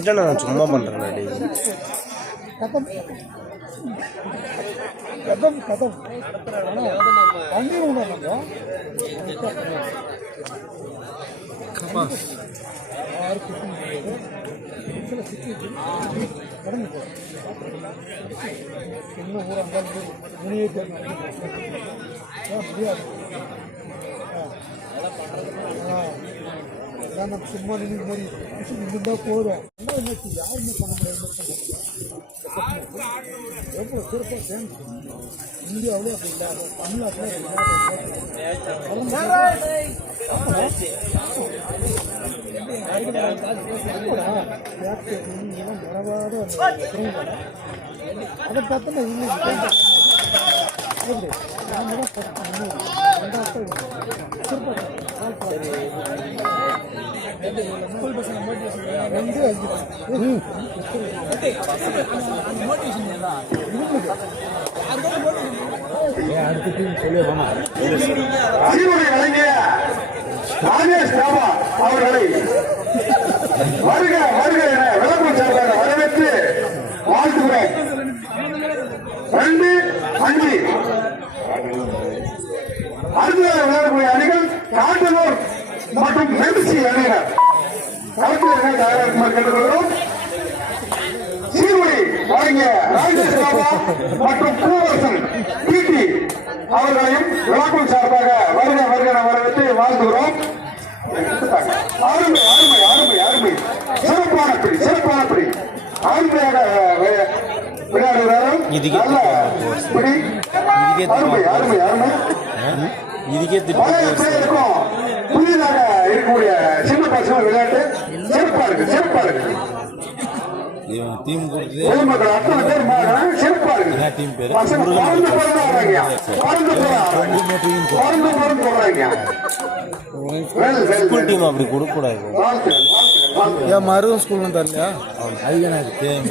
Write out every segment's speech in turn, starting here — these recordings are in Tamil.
இல்லை நான் சும்மா பண்ணுறேன் டேய். கதம் கதம் தண்ணீர் அதான் நம்ம சும்மா நின்று மாதிரி இருந்தால் போதும் என்ன இன்னைக்கு யாருமே பண்ண முடியாது எவ்வளோ சிறப்பாக சேர்ந்து இந்தியாவிலே அப்படி இல்லாத தமிழ்நாட்டில் அதை பார்த்தோம்னா இன்னைக்கு ரெண்டு அஞ்சு அறிவுரை ராஜேஷ் ராமா அவர்களை வருக வருக என விளக்கம் சார்பாக வரவேற்று வாழ்த்துகிறேன். ரெண்டு அஞ்சு அடுத்ததாக விளையாடக்கூடிய அணிகள் காட்டலூர் மற்றும் அணியினர் தயாரிக்குமாறு கேட்டுக்கொள்கிறோம் சீர்மொழி வழங்கிய ராஜேஷ் மற்றும் பூவரசன் அவர்களையும் விழாக்குள் சார்பாக வருக வருக வரவேற்று வாழ்த்துகிறோம் அருமை அருமை அருமை அருமை சிறப்பான பிடி சிறப்பான பிடி அருமையாக வி- விளையாடுகிறார்கள் நல்ல பிடி இதுக்கே இதுக்கே பழைய திட்டு பிள்ளைகளுக்கும் புதிதாக இருக்கக்கூடிய சின்ன பசங்க விளையாட்டு. சிறப்பா இருக்கு சிறப்பா இருக்கு. சிறப்பா டீம் பேரு ஸ்கூல் டீம் அப்படி ஏன் மருவம் தரலையா?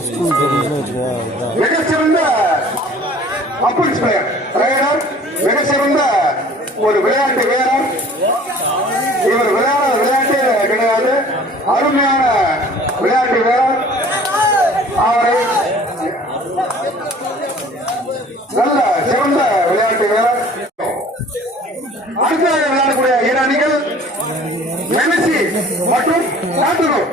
ஸ்கூல் அதுதான் மிகச்சிறந்த மிக சிறந்த ஒரு விளையாட்டு வீரர். இவர் விளையாட விளையாட்டு கிடையாது. அருமையான விளையாட்டு வீரர். அவரை நல்ல சிறந்த விளையாட்டு வீரர். அடுத்த விளையாடக்கூடிய இரு அணிகள் மெனசி மற்றும் காட்டுலூர்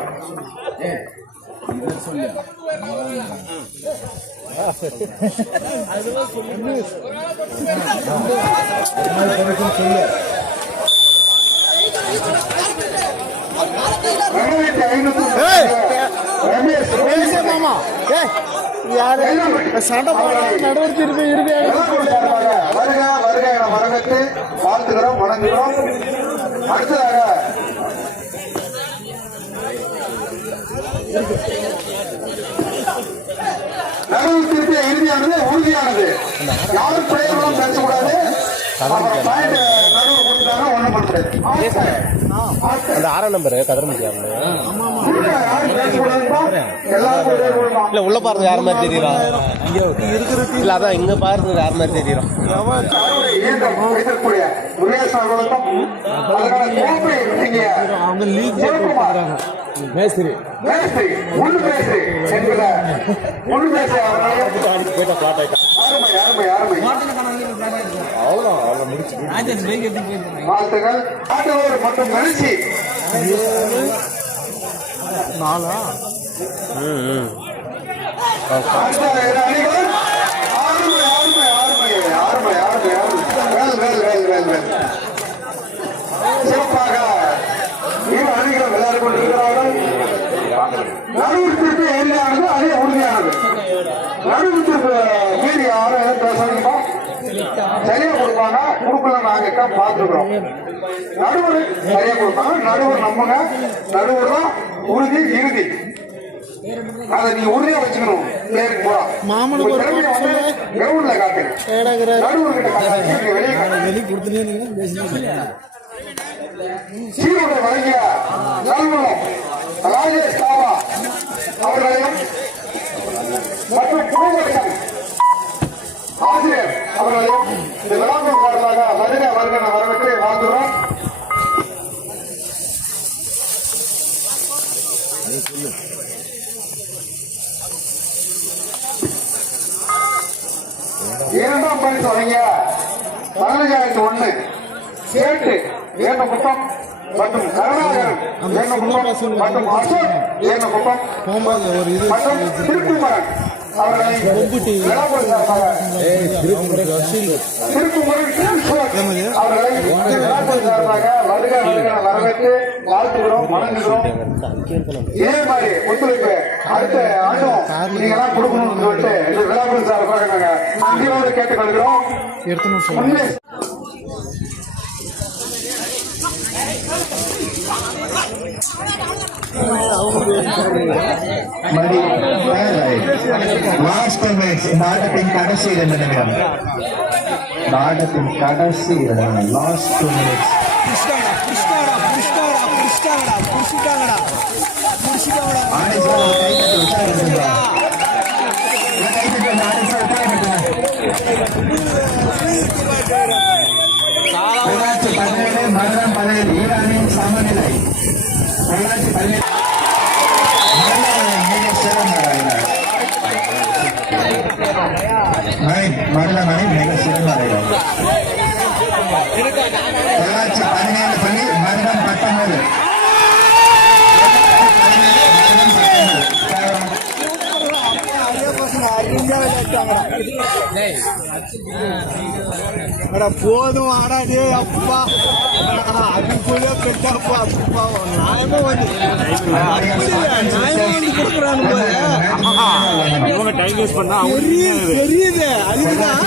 மாமா ஏ யாரு சண்டை போடுற நடுவர் திருப்பி வருக வருக வரவேற்று வாழ்த்துகிறோம் வணங்குகிறோம் அடுத்த நடுவு திருப்பிய இறுதியானது உறுதியானது. யாரும் பேசக்கூடாது. அந்த ஆறாம் நம்பர் கதற முடியாது. இல்ல உள்ள பாருங்க யார் மாதிரி தெரியறா? இல்ல அதான் இங்க பாருங்க யார் மாதிரி நீங்க அவங்க லீக் மேஸ்திரி. மேஸ்திரி முள்ளு மேஸ்திரி. என்கிற முள்ளு மேஸ்திரி அவர்களையும் அருமை அருமை அருமை. வாழ்த்துக்கள். ஆட்டவர் மற்றும் மகிழ்ச்சி. நாளா? இரு அணிகள் அருமை அருமை அருமை அருமை அருமை அருமை வேல் வேல் வேல் வேல் வேல் சிறப்பாக இரு திருப்பி எளிதானது அதே உறுதியானது. திருப்பு மீறி யாரும் பேசணுமா சரியா கொடுப்பாங்க கொடுக்கல நாங்க இருக்கா பார்த்துக்கிறோம். நடுவர் சரியா கொடுப்பாங்க நடுவர் நம்புங்க. நடுவர் தான் உறுதி இறுதி. அதை நீ உறுதியா வச்சுக்கணும். பிளேயருக்கு போறா. மாமனுக்கு கிரவுண்ட்ல காட்டு நடுவர் காட்டு வெளியே சீருடை வழங்கிய நல்குணம் ராஜேஷ் தாவா அவர்களையும் மற்றும் குடும்பத்தின் ஆசிரியர் அவர்களையும் இந்த விழாக்கள் சார்பாக வருக வருகிற வரவேற்று வாழ்த்துகிறோம். இரண்டாம் பணி தொடங்கிய பதினஞ்சாயிரத்தி ஒன்று. சேட்டு ஏனக்குப்பம் மற்றும் கருணாகரன் ஏனக்குப்பம் மற்றும் அசோக் ஒரு இது மற்றும் திருக்குமரன். அவர்களை திருக்குமரன் அவர்களை சார்பாக வருக வருக வரவேற்று வாழ்த்துகிறோம் வணங்குகிறோம். இதே மாதிரி ஒத்துழைப்பு அடுத்த ஆண்டும் நீங்க எல்லாம் கொடுக்கணும்னு சொல்லிட்டு விழாக்குழு சார்பாக நாங்க கேட்டுக்கொள்கிறோம். கடைசி இரண்டு நிமிடம் இந்த ஆட்டத்தின் கடைசி இரண்டு last two minutes Anand sir Pollachi பதினேழு மணி போதும் ஆடாதே அப்பா அதுக்குள்ளே பெட்டாப்பா அப்பா நியாயமா வந்து நியாயமா வந்து கொடுக்குறாங்க இவங்க டைம் வேஸ்ட் பண்ணா தெரியுது தெரியுது அதுக்குதான்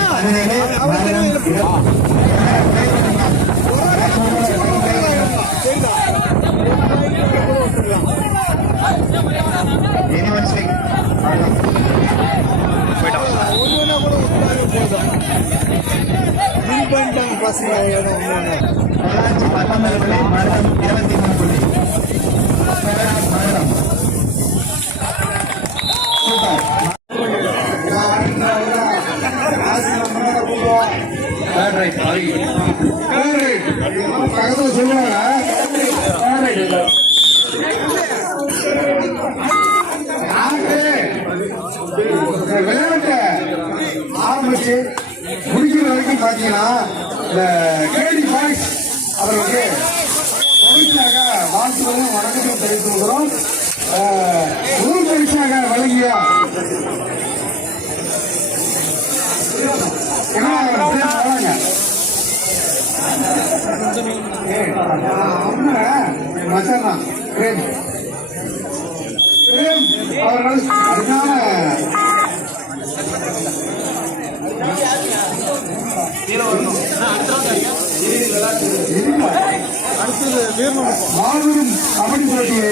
முடிக்கிற பாத்தீங்கன்னா இந்த கேடி பாய்ஸ் அவர்களுக்கு மகிழ்ச்சியாக வாழ்த்துவதும் வணக்கத்தையும் தெரிவித்துக் கொள்கிறோம். அஹ், பரிசாக வழங்கிய மச்சான் பிரேம். பிரேம் அவர்கள். மாபெரும் கபடி போட்டியை